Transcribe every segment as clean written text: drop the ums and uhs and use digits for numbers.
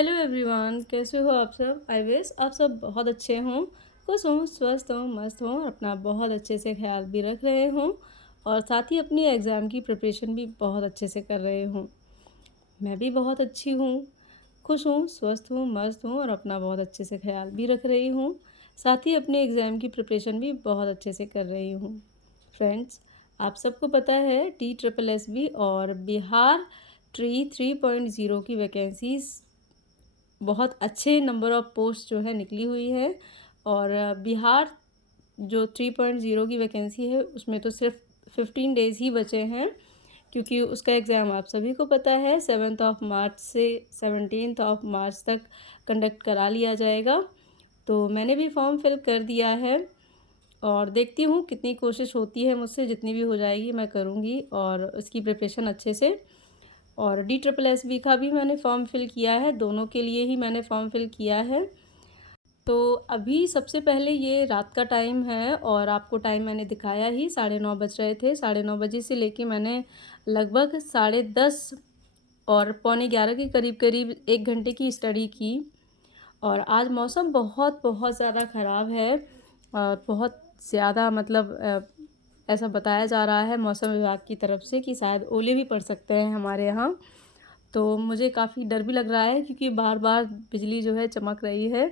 Hello everyone, कैसे हो आप सब। आई विश आप सब बहुत अच्छे हों, खुश हों, स्वस्थ हों, मस्त हों और अपना बहुत अच्छे से ख्याल भी रख रहे हों और साथ ही अपनी एग्ज़ाम की प्रिपरेशन भी बहुत अच्छे से कर रहे हों। मैं भी बहुत अच्छी हूँ, खुश हूँ, स्वस्थ हूँ, मस्त हूँ और अपना बहुत अच्छे से ख्याल भी रख रही हूँ। साथ ही अपने एग्ज़ाम की प्रिपरेशन भी बहुत अच्छे से कर रही हूँ। फ्रेंड्स, आप सबको पता है TSSB और बिहार ट्री 3.0 की वैकेंसीज़ बहुत अच्छे नंबर ऑफ़ पोस्ट जो है निकली हुई है और बिहार जो 3.0 की वैकेंसी है उसमें तो सिर्फ 15 डेज़ ही बचे हैं, क्योंकि उसका एग्ज़ाम आप सभी को पता है 7 मार्च से 17 मार्च तक कंडक्ट करा लिया जाएगा। तो मैंने भी फॉर्म फिल कर दिया है और देखती हूँ कितनी कोशिश होती है मुझसे, जितनी भी हो जाएगी मैं करूँगी और उसकी प्रिपरेशन अच्छे से। और DSSB का भी मैंने फॉर्म फिल किया है, दोनों के लिए ही मैंने फॉर्म फिल किया है। तो अभी सबसे पहले ये रात का टाइम है और आपको टाइम मैंने दिखाया ही, 9:30 बज रहे थे। 9:30 बजे से लेके मैंने लगभग 10:30 और पौने 11 के करीब 1 घंटे की स्टडी की। और आज मौसम बहुत बहुत ज़्यादा ख़राब है और बहुत ज़्यादा मतलब ऐसा बताया जा रहा है मौसम विभाग की तरफ से कि शायद ओले भी पड़ सकते हैं हमारे यहाँ। तो मुझे काफ़ी डर भी लग रहा है क्योंकि बार-बार बिजली जो है चमक रही है।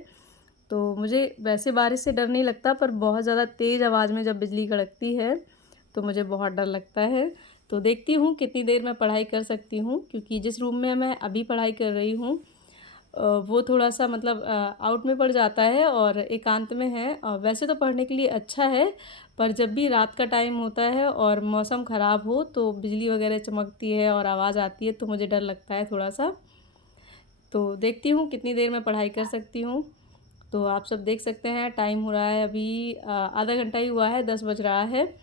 तो मुझे वैसे बारिश से डर नहीं लगता, पर बहुत ज़्यादा तेज़ आवाज़ में जब बिजली कड़कती है तो मुझे बहुत डर लगता है। तो देखती हूँ कितनी देर मैं पढ़ाई कर सकती हूँ, क्योंकि जिस रूम में मैं अभी पढ़ाई कर रही हूँ वो थोड़ा-सा मतलब आउट में पड़ जाता है और एकांत में है। वैसे तो पढ़ने के लिए अच्छा है, पर जब भी रात का टाइम होता है और मौसम ख़राब हो तो बिजली वगैरह चमकती है और आवाज़ आती है तो मुझे डर लगता है थोड़ा-सा। तो देखती हूँ कितनी देर मैं पढ़ाई कर सकती हूँ। तो आप सब देख सकते हैं टाइम हो रहा है अभी आधा घंटा ही हुआ है, 10 बज रहा है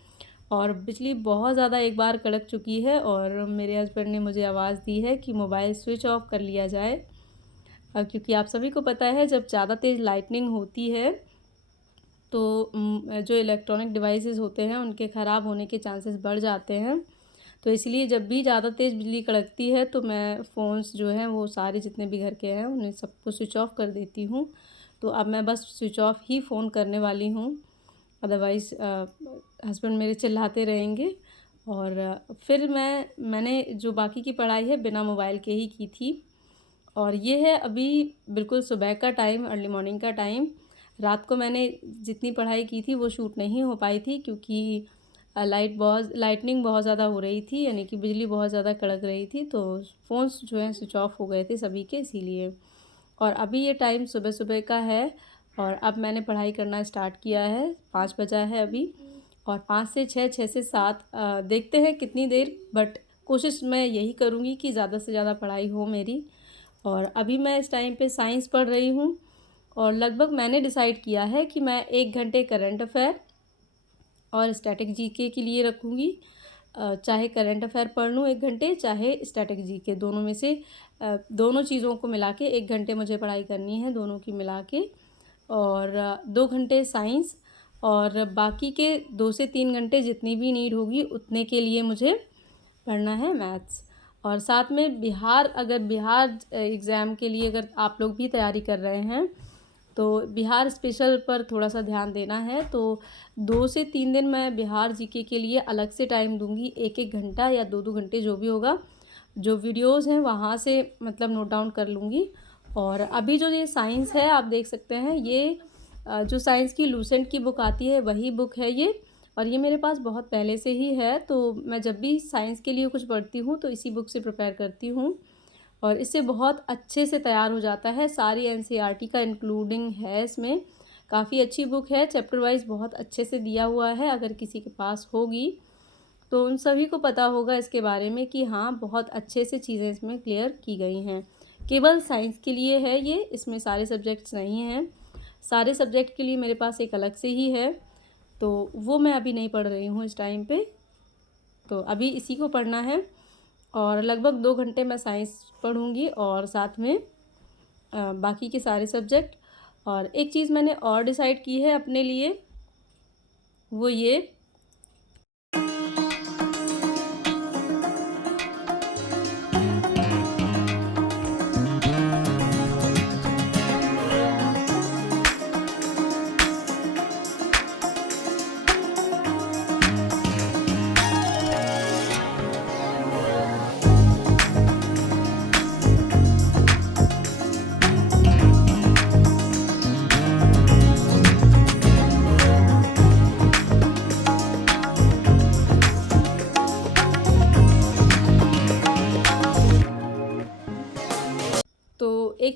और बिजली बहुत ज़्यादा एक बार कड़क चुकी है और मेरे हस्बैंड ने मुझे आवाज़ दी है कि मोबाइल स्विच ऑफ कर लिया जाए। क्योंकि आप सभी को पता है जब ज़्यादा तेज़ लाइटनिंग होती है तो जो इलेक्ट्रॉनिक डिवाइसेस होते हैं उनके ख़राब होने के चांसेस बढ़ जाते हैं। तो इसलिए जब भी ज़्यादा तेज़ बिजली कड़कती है तो मैं फ़ोन्स जो हैं वो सारे जितने भी घर के हैं उन्हें सबको स्विच ऑफ कर देती हूँ। तो अब मैं बस स्विच ऑफ ही फ़ोन करने वाली हूँ, अदरवाइज़ हस्बैंड मेरे चिल्लाते रहेंगे। और फिर मैंने जो बाकी की पढ़ाई है बिना मोबाइल के ही की थी। और ये है अभी बिल्कुल सुबह का टाइम, अर्ली मॉर्निंग का टाइम। रात को मैंने जितनी पढ़ाई की थी वो शूट नहीं हो पाई थी, क्योंकि लाइटनिंग बहुत ज़्यादा हो रही थी, यानी कि बिजली बहुत ज़्यादा कड़क रही थी, तो फ़ोन्स जो हैं स्विच ऑफ हो गए थे सभी के, इसीलिए। और अभी ये टाइम सुबह-सुबह का है और अब मैंने पढ़ाई करना स्टार्ट किया है, 5 बजा है अभी और 5 से 6, 6 से 7 देखते हैं कितनी देर, बट कोशिश मैं यही करूँगी कि ज़्यादा से ज़्यादा पढ़ाई हो मेरी। और अभी मैं इस टाइम पे साइंस पढ़ रही हूँ और लगभग मैंने डिसाइड किया है कि मैं 1 घंटे करंट अफ़ेयर और स्टैटिक जीके के लिए रखूँगी। चाहे करंट अफ़ेयर पढ़ लूँ 1 घंटे, चाहे स्टैटिक जीके, दोनों में से दोनों चीज़ों को मिला के 1 घंटे मुझे पढ़ाई करनी है, दोनों की मिला के। और 2 घंटे साइंस और बाकी के 2 से 3 घंटे जितनी भी नीड होगी उतने के लिए मुझे पढ़ना है मैथ्स। और साथ में बिहार एग्ज़ाम के लिए अगर आप लोग भी तैयारी कर रहे हैं तो बिहार स्पेशल पर थोड़ा-सा ध्यान देना है। तो 2 से 3 दिन मैं बिहार जीके के लिए अलग से टाइम दूँगी, 1-1 घंटा या 2-2 घंटे जो भी होगा। जो वीडियोज़ हैं वहाँ से मतलब नोट डाउन कर लूँगी। और अभी जो ये साइंस है आप देख सकते हैं, ये जो साइंस की लूसेंट की बुक आती है वही बुक है ये, और ये मेरे पास बहुत पहले से ही है। तो मैं जब भी साइंस के लिए कुछ पढ़ती हूँ तो इसी बुक से प्रिपेयर करती हूँ और इससे बहुत अच्छे से तैयार हो जाता है। सारी एनसीईआरटी का इंक्लूडिंग है इसमें। काफ़ी अच्छी बुक है, चैप्टर वाइज़ बहुत अच्छे से दिया हुआ है। अगर किसी के पास होगी तो उन सभी को पता होगा इसके बारे में कि हाँ, बहुत अच्छे से चीज़ें इसमें क्लियर की गई हैं। केवल साइंस के लिए है ये, इसमें सारे सब्जेक्ट्स नहीं हैं। सारे सब्जेक्ट के लिए मेरे पास एक अलग से ही है, तो वो मैं अभी नहीं पढ़ रही हूँ इस टाइम पे। तो अभी इसी को पढ़ना है और लगभग 2 घंटे मैं साइंस पढ़ूँगी और साथ में बाकी के सारे सब्जेक्ट। और एक चीज़ मैंने और डिसाइड की है अपने लिए, वो ये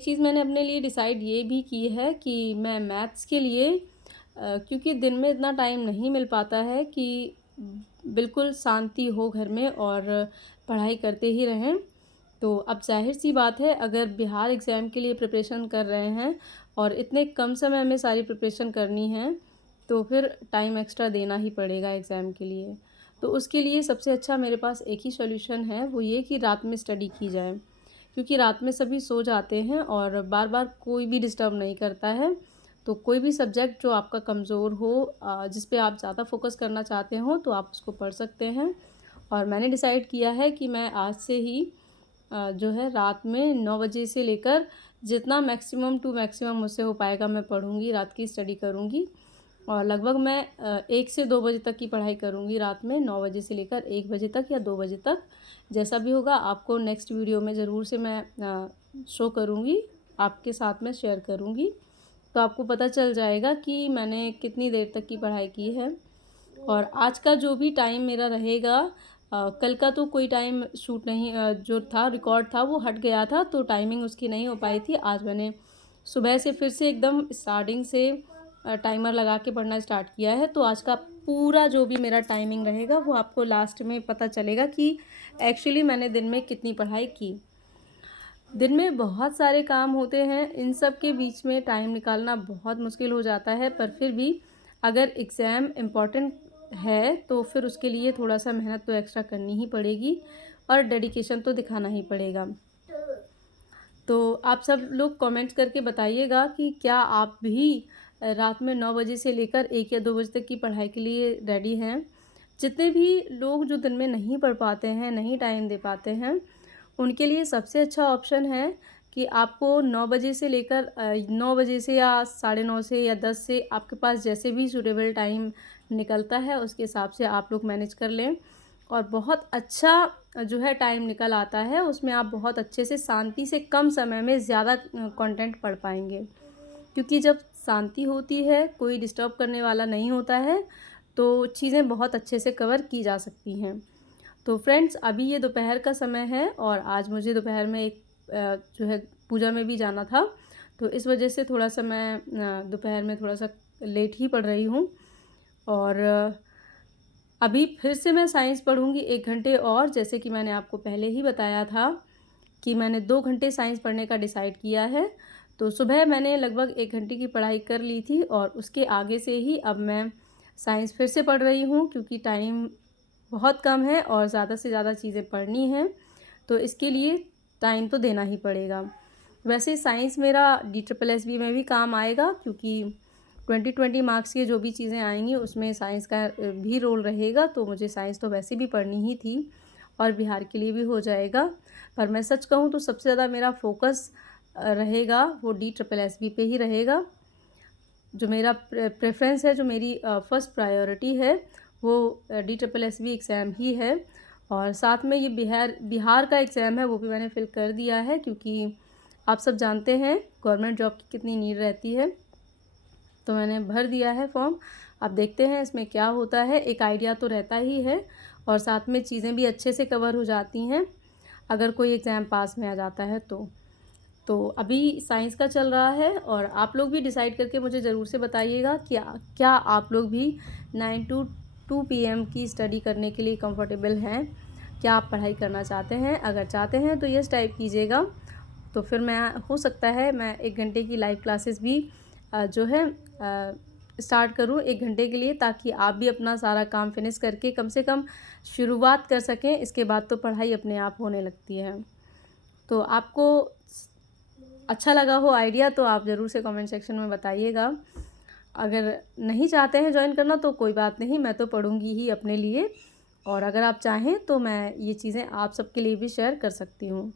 एक चीज़ मैंने अपने लिए डिसाइड ये भी की है कि मैं मैथ्स के लिए क्योंकि दिन में इतना टाइम नहीं मिल पाता है कि बिल्कुल शांति हो घर में और पढ़ाई करते ही रहें। तो अब ज़ाहिर-सी बात है, अगर बिहार एग्ज़ाम के लिए प्रिपरेशन कर रहे हैं और इतने कम समय में सारी प्रिपरेशन करनी है, तो फिर टाइम एक्स्ट्रा देना ही पड़ेगा एग्ज़ाम के लिए। तो उसके लिए सबसे अच्छा मेरे पास एक ही सॉल्यूशन है, वो ये कि रात में स्टडी की जाए। क्योंकि रात में सभी सो जाते हैं और बार-बार कोई भी डिस्टर्ब नहीं करता है। तो कोई भी सब्जेक्ट जो आपका कमज़ोर हो, जिस पे आप ज़्यादा फ़ोकस करना चाहते हो, तो आप उसको पढ़ सकते हैं। और मैंने डिसाइड किया है कि मैं आज से ही जो है रात में 9 बजे से लेकर जितना मैक्सिमम टू मैक्सिमम मुझसे हो पाएगा मैं पढ़ूँगी, रात की स्टडी करूँगी। और लगभग मैं 1 से 2 बजे तक की पढ़ाई करूँगी रात में, 9 बजे से लेकर 1 बजे तक या 2 बजे तक। जैसा भी होगा आपको नेक्स्ट वीडियो में ज़रूर से मैं शो करूँगी, आपके साथ में शेयर करूँगी। तो आपको पता चल जाएगा कि मैंने कितनी देर तक की पढ़ाई की है। और आज का जो भी टाइम मेरा रहेगा, कल का तो कोई टाइम शूट नहीं, जो था रिकॉर्ड था वो हट गया था, तो टाइमिंग उसकी नहीं हो पाई थी। आज मैंने सुबह से फिर से एकदम स्टार्टिंग से टाइमर लगा के पढ़ना स्टार्ट किया है। तो आज का पूरा जो भी मेरा टाइमिंग रहेगा वो आपको लास्ट में पता चलेगा कि एक्चुअली मैंने दिन में कितनी पढ़ाई की। दिन में बहुत सारे काम होते हैं, इन सब के बीच में टाइम निकालना बहुत मुश्किल हो जाता है, पर फिर भी अगर एग्ज़ाम इम्पॉर्टेंट है तो फिर उसके लिए थोड़ा-सा मेहनत तो एक्स्ट्रा करनी ही पड़ेगी और डेडिकेशन तो दिखाना ही पड़ेगा। तो आप सब लोग कमेंट्स करके बताइएगा कि क्या आप भी रात में 9 बजे से लेकर 1 या 2 बजे तक की पढ़ाई के लिए रेडी हैं? जितने भी लोग जो दिन में नहीं पढ़ पाते हैं, नहीं टाइम दे पाते हैं, उनके लिए सबसे अच्छा ऑप्शन है कि आपको 9 बजे से लेकर 9 बजे से या साढ़े 9 से या 10 से आपके पास जैसे भी सूटेबल टाइम निकलता है, उसके हिसाब से आप लोग मैनेज कर लें। और बहुत अच्छा जो है टाइम निकल आता है, उसमें आप बहुत अच्छे से शांति से कम समय में ज़्यादा कंटेंट पढ़ पाएँगे। क्योंकि जब शांति होती है, कोई डिस्टर्ब करने वाला नहीं होता है, तो चीज़ें बहुत अच्छे से कवर की जा सकती हैं। तो फ्रेंड्स, अभी ये दोपहर का समय है और आज मुझे दोपहर में एक जो है पूजा में भी जाना था, तो इस वजह से थोड़ा-सा मैं दोपहर में थोड़ा-सा लेट ही पढ़ रही हूँ। और अभी फिर से मैं साइंस पढ़ूँगी 1 घंटे और, जैसे कि मैंने आपको पहले ही बताया था कि मैंने 2 घंटे साइंस पढ़ने का डिसाइड किया है। तो सुबह मैंने लगभग 1 घंटे की पढ़ाई कर ली थी और उसके आगे से ही अब मैं साइंस फिर से पढ़ रही हूँ, क्योंकि टाइम बहुत कम है और ज़्यादा से ज़्यादा चीज़ें पढ़नी हैं, तो इसके लिए टाइम तो देना ही पड़ेगा। वैसे साइंस मेरा DSSB में भी काम आएगा, क्योंकि 2020 मार्क्स की जो भी चीज़ें आएँगी उसमें साइंस का भी रोल रहेगा, तो मुझे साइंस तो वैसे भी पढ़नी ही थी और बिहार के लिए भी हो जाएगा। पर मैं सच कहूँ तो सबसे ज़्यादा मेरा फ़ोकस रहेगा वो DSSB पे ही रहेगा। जो मेरा प्रेफ़रेंस है, जो मेरी फर्स्ट प्रायोरिटी है, वो DSSB एग्ज़ाम ही है। और साथ में ये बिहार का एग्ज़ाम है, वो भी मैंने फ़िल कर दिया है, क्योंकि आप सब जानते हैं गवर्नमेंट जॉब की कितनी नीड रहती है। तो मैंने भर दिया है फॉर्म। अब देखते हैं इसमें क्या होता है। एक आइडिया तो रहता ही है और साथ में चीज़ें भी अच्छे से कवर हो जाती हैं, अगर कोई एग्ज़ाम पास में आ जाता है तो। तो अभी साइंस का चल रहा है और आप लोग भी डिसाइड करके मुझे ज़रूर से बताइएगा क्या आप लोग भी 9 टू 2 PM की स्टडी करने के लिए कंफर्टेबल हैं? क्या आप पढ़ाई करना चाहते हैं? अगर चाहते हैं तो यस टाइप कीजिएगा। तो फिर मैं हो सकता है मैं 1 घंटे की लाइव क्लासेस भी जो है स्टार्ट करूँ 1 घंटे के लिए, ताकि आप भी अपना सारा काम फिनिश करके कम से कम शुरुआत कर सकें। इसके बाद तो पढ़ाई अपने आप होने लगती है। तो आपको अच्छा लगा हो आइडिया तो आप ज़रूर से कमेंट सेक्शन में बताइएगा। अगर नहीं चाहते हैं जॉइन करना तो कोई बात नहीं, मैं तो पढ़ूँगी ही अपने लिए, और अगर आप चाहें तो मैं ये चीज़ें आप सबके लिए भी शेयर कर सकती हूँ।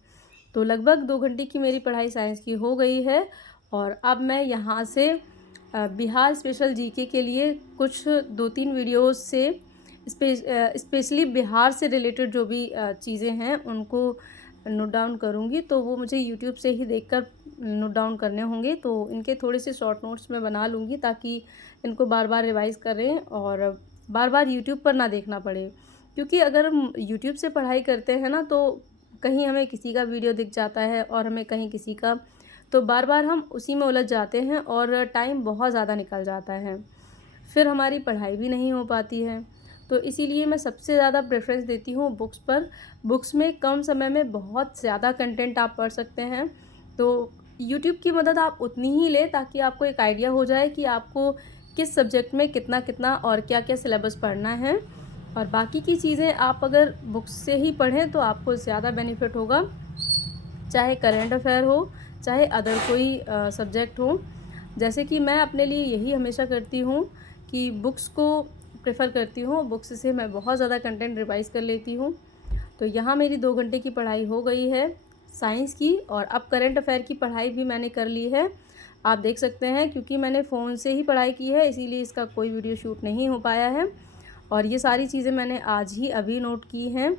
तो लगभग 2 घंटे की मेरी पढ़ाई साइंस की हो गई है और अब मैं यहाँ से बिहार स्पेशल जीके के लिए कुछ 2-3 वीडियोज़ से स्पेशली बिहार से रिलेटेड जो भी चीज़ें हैं उनको नोट डाउन करूँगी। तो वो मुझे यूट्यूब से ही देखकर नोट डाउन करने होंगे, तो इनके थोड़े से शॉर्ट नोट्स मैं बना लूँगी, ताकि इनको बार-बार रिवाइज़ करें और बार-बार यूट्यूब पर ना देखना पड़े। क्योंकि अगर हम यूट्यूब से पढ़ाई करते हैं ना, तो कहीं हमें किसी का वीडियो दिख जाता है और हमें कहीं किसी का, तो बार-बार हम उसी में उलझ जाते हैं और टाइम बहुत ज़्यादा निकल जाता है। फिर हमारी पढ़ाई भी नहीं हो पाती है। तो इसीलिए मैं सबसे ज़्यादा प्रेफ़रेंस देती हूँ बुक्स पर। बुक्स में कम समय में बहुत ज़्यादा कंटेंट आप पढ़ सकते हैं। तो यूट्यूब की मदद आप उतनी ही लें ताकि आपको एक आइडिया हो जाए कि आपको किस सब्जेक्ट में कितना-कितना और क्या-क्या सिलेबस पढ़ना है। और बाकी की चीज़ें आप अगर बुक्स से ही पढ़ें तो आपको ज़्यादा बेनिफिट होगा, चाहे करंट अफ़ेयर हो, चाहे अदर कोई सब्जेक्ट हो। जैसे कि मैं अपने लिए यही हमेशा करती हूँ कि बुक्स को प्रेफ़र करती हूँ, बुक्स से मैं बहुत ज़्यादा कंटेंट रिवाइज़ कर लेती हूँ। तो यहाँ मेरी 2 घंटे की पढ़ाई हो गई है साइंस की, और अब करंट अफ़ेयर की पढ़ाई भी मैंने कर ली है। आप देख सकते हैं क्योंकि मैंने फ़ोन से ही पढ़ाई की है, इसीलिए इसका कोई वीडियो शूट नहीं हो पाया है। और ये सारी चीज़ें मैंने आज ही अभी नोट की हैं,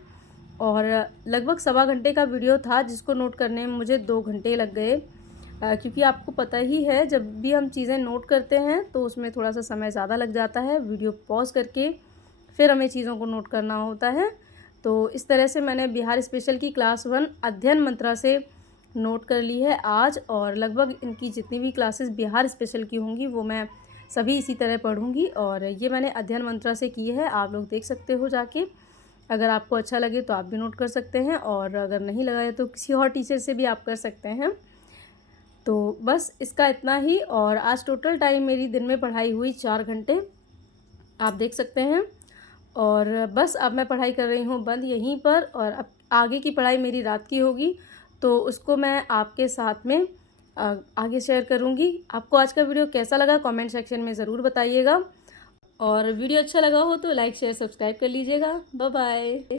और लगभग सवा घंटे का वीडियो था जिसको नोट करने में मुझे 2 घंटे लग गए। क्योंकि आपको पता ही है जब भी हम चीज़ें नोट करते हैं तो उसमें थोड़ा-सा समय ज़्यादा लग जाता है, वीडियो पॉज़ करके फिर हमें चीज़ों को नोट करना होता है। तो इस तरह से मैंने बिहार स्पेशल की क्लास 1 अध्ययन मंत्रा से नोट कर ली है आज, और लगभग इनकी जितनी भी क्लासेस बिहार स्पेशल की होंगी वो मैं सभी इसी तरह पढ़ूँगी। और ये मैंने अध्ययन मंत्रा से की है, आप लोग देख सकते हो जाके। अगर आपको अच्छा लगे तो आप भी नोट कर सकते हैं, और अगर नहीं लगा है तो किसी और टीचर से भी आप कर सकते हैं। तो बस इसका इतना ही, और आज टोटल टाइम मेरी दिन में पढ़ाई हुई 4 घंटे, आप देख सकते हैं। और बस अब मैं पढ़ाई कर रही हूँ बंद यहीं पर, और अब आगे की पढ़ाई मेरी रात की होगी, तो उसको मैं आपके साथ में आगे शेयर करूँगी। आपको आज का वीडियो कैसा लगा कमेंट सेक्शन में ज़रूर बताइएगा, और वीडियो अच्छा लगा हो तो लाइक शेयर सब्सक्राइब कर लीजिएगा। Bye bye.